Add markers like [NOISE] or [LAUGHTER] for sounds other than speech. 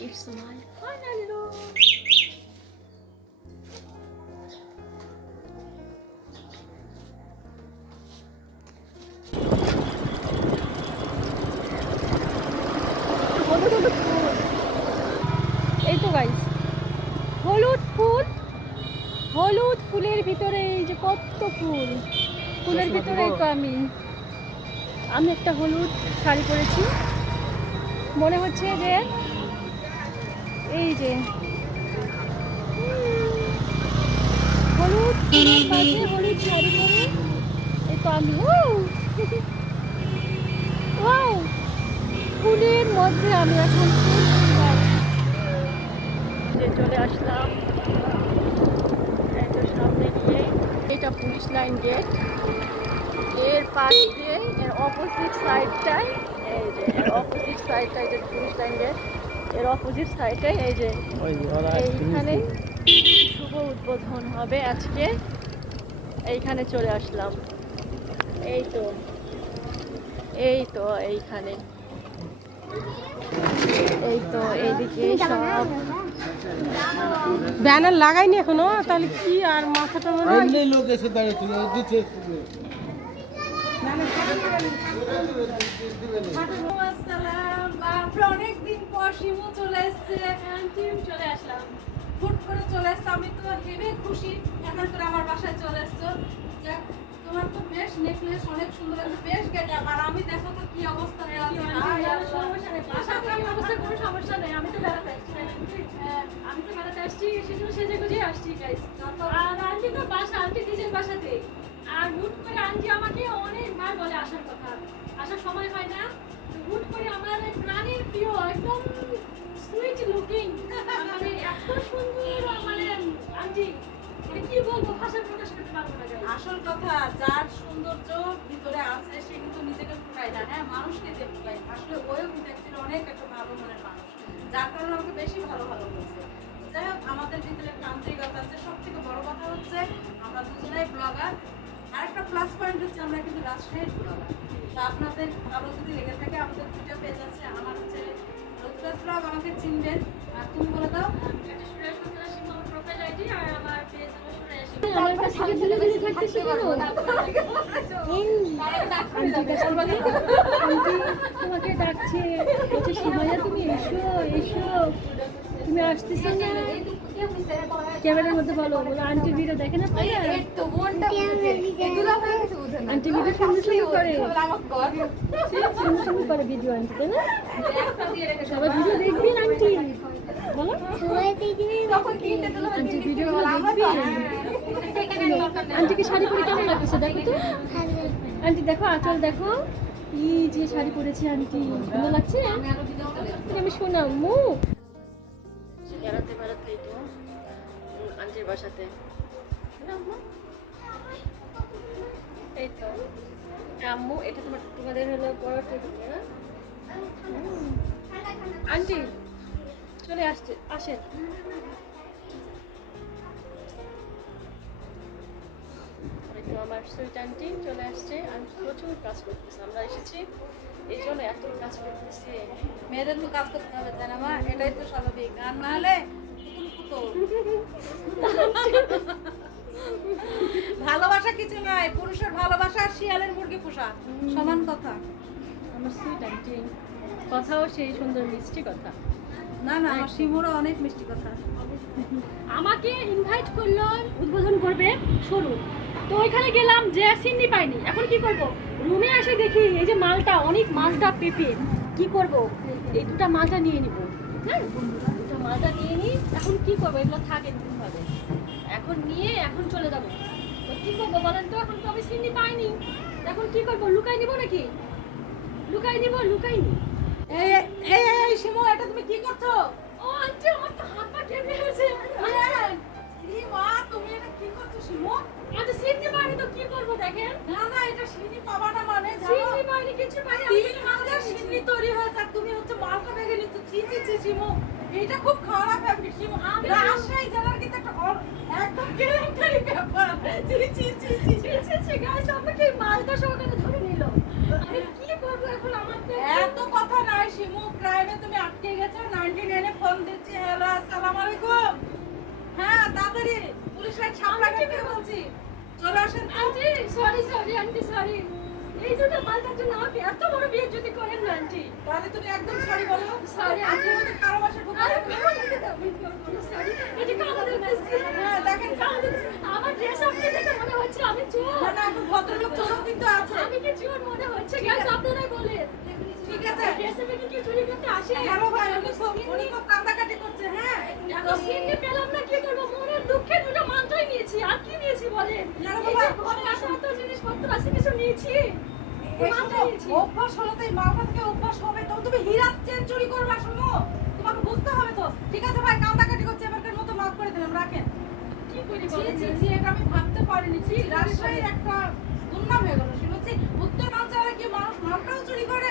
It's my final look. এই তো guys হলুদ ফুল হলুদ ফুলের ভিতরে এই যে কত ফুল ফুলের ভিতরে তো আমি আমি একটা হলুদ শাড়ি পরেছি মনে হচ্ছে যে এই যে। হলুদ হলুদ শাড়ি পরে। এই তো আমি Wow! ফুলের মধ্যে আমি এখন চলে আসলাম। তো সামনে গিয়ে এটা পুলিশ লাইন গেট। এর পাশ দিয়ে, এর অপোজিট সাইডটাই এই যে অপোজিট সাইডটাই যে পুলিশ লাইন গেট। এর অপোজিট সাইডটাই এই যে এইখানে শুভ উদ্বোধন হবে আজকে। এইখানে চলে আসলাম। এই তো। এই তো এইখানে। এই তো এইদিকে সব। ব্যানার লাগাইনি এখনও? তাহলে কি আর মাথাটা মনে হয়? লোক এসে দাঁড়িয়ে ছিল দিচ্ছে। আমরা অনেকদিন পর শিমু চলে এসছে চলে আসলাম। হুট করে চলে এসছে আমি তো হেবে খুশি এখন করে আমার বাসায় চলে এসছো। যাক, তোমার তো বেশ নেকলেস অনেক সুন্দর আছে বেশ গেটা আর আমি দেখো তো কি অবস্থা হয়ে আছে। আশা করি অবস্থা? কোনো সমস্যা নেই আমি তো বেড়াতে আসছি হ্যাঁ, আমি তো বেড়াতে আসছি সেজন্য সেজে গুজে আসছি গাইস আর আন্টি তো বাসা আন্টি নিজের বাসাতে আর হুট করে আন্টি আমাকে অনেকবার বলে আসার কথা। আসার সময় হয় না হুট করে আমার প্রাণের প্রিয়, একদম সুইট লুকিং মানে এত সুন্দর মানে আন্টি মানে কি বলব ভাষা প্রকাশ করতে পারব না আসল কথা, যার সৌন্দর্য ভিতরে আছে, সে কিন্তু নিজেকে ফুটায় না হ্যাঁ মানুষকে দিয়ে ফুটায়, আসলে ওই অ্যাকচুয়ালি অনেক একটা ভালো মনের মানুষ, যার কারণে আমাকে বেশি ভালো ভালো বলছে। যাই হোক, আমাদের ভিতরে একটা আন্তরিকতা আছে সব থেকে বড় কথা হচ্ছে, আমরা দুজনেই ব্লগার আরেকটা প্লাস পয়েন্ট হচ্ছে, আমরা কিন্তু রাজশাহীর ব্লগার আপনাদের ভালো যদি লেগে থাকে আমাদের দুটো পেজ আছে আমার হচ্ছে রোজগার ব্লগ আমাকে চিনবেন। আর তুমি বলে দাও। তোমাকে ডাকছে। বলছে তুমি এসো এসো। তুমি আসতেছো না? ক্যামেরার মধ্যে বলো বলো আন্টি ভিডিও দেখে না পারে? আন্টি ভিডিও সুন্দর সুন্দর করে। সুন্দর সুন্দর করে ভিডিও আন্টি তাই না? সবাই ভিডিও দেখবেন আন্টি বলো। আন্টি ভিডিও দেখবেন আন্টিকে শাড়ি পরে কেমন লাগতেছে দেখো তো? আন্টি দেখো আচল দেখো। এই যে শাড়ি পরেছে আন্টি ভালো লাগছে? আমি শোনাও মুখ বেড়াতে বেড়াতে তো আন্টির বাসাতে। এই তো আম্মু এটা তোমার তোমাদের হলো বড় টেবিল না? আন্টি চলে আসছে আসেন। এই তো আমার সুইট আন্টি চলে আসছে। আমি প্রচুর কাজ করতেছি আমরা এসেছি। এই জন্য এত কাজ করতেছি। মেয়েদের তো কাজ করতে হবে তাই না মা? এটাই তো স্বাভাবিক। আর না হলে। [LAUGHS] ভালোবাসা কিছু নয় পুরুষের ভালোবাসা আর শিয়ালের মুরগি পোষা সমান কথা। আমার সুইট আন্টি কথাও সেই সুন্দর মিষ্টি কথা। না না আমার শিমুরও অনেক মিষ্টি কথা। আমাকে ইনভাইট করল উদ্বোধন করবে শোরুম। তো ওইখানে গেলাম যে সিন্নি পাইনি এখন কি করব? রুমে এসে দেখি এই যে মালটা অনেক মালটা পেঁপে। কি করব? এই দুটো মালটা নিয়ে নিব। হ্যাঁ? মালটা নিয়ে নিই এখন কি করব এগুলো থাকে হবে এখন নিয়ে এখন চলে যাব তো কি করব বলেন তো এখন তো আমি সিন্নি পাইনি এখন কি করব লুকাই নিব নাকি লুকাই নিব লুকাই নি এই এই এই শিমু তিন হাজার সিন্নি তৈরি হয়ে থাক তুমি হচ্ছে মালটা ব্যাগে নিচ্ছ ছি ছি ছি এটা খুব খারাপ ব্যাপার শিমু রাজশাহী জেলার কিন্তু একটা একদম কেলেঙ্কারি ব্যাপার ছি ছি ছি ছি গাইস আমাকে মালটা সহকারে ধরে নিল আমি কি করব এখন আমাকে এত কথা নাই শিমু ক্রাইমে তুমি আটকে গেছো 99 এ ফোন দিচ্ছি হ্যালো আসসালামু আলাইকুম হ্যাঁ তাড়াতাড়ি পুলিশ লাইন সামলাকে বলছি চলে আসেন aunty sorry sorry aunty sorry এই দুটো মালটার জন্য আমাকে এত বড় বিয়ে যদি করেন না আন্টি। তাহলে তুমি একদম সরি বলো। Sorry, আপনি আন্টি। যদি কারও বাসায় ঢুকে আরে সরি এটা কাগজের পেয়েছি হ্যাঁ, দেখেন। কাগজের আমার ড্রেস আপনি দেখে মনে হচ্ছে আমি চোর। না না এখন ভদ্রলোক চোরও কিন্তু আছে। আমি কি চোর মনে হচ্ছে? গাইস আপনারাই বলেন। ঠিক আছে। ড্রেসে মেয়ে কি চুরি করতে আসে? হ্যালো ভাই উনি খুব উনি খুব কান্দাকাটি করছে হ্যাঁ? এখন সিনকে পেলাম না কি করব? মনের দুঃখে দুটো মাত্রাই নিয়েছি। আর কি নিয়েছি বলেন? এই বাবা, ঘরে এত জিনিসপত্র আছে কিছু নিয়েছি? অভ্যাস হলো তো মাথা থেকে অভ্যাস হবে। তখন তুমি হীরার চেন চুরি করবা শোনো? তোমাকে বুঝতে হবে তো। ঠিক আছে ভাই কান্দাকাটি করছে এবারকার মতো মাফ করে দিলাম রাখেন। কি করি জি জি এটা আমি ভাবতে পারিনি। জি রাজশাহীর একটা দুর্নাম হয়ে গেল শুনেছি। উত্তরাঞ্চলে কি মানুষ মালটাও চুরি করে?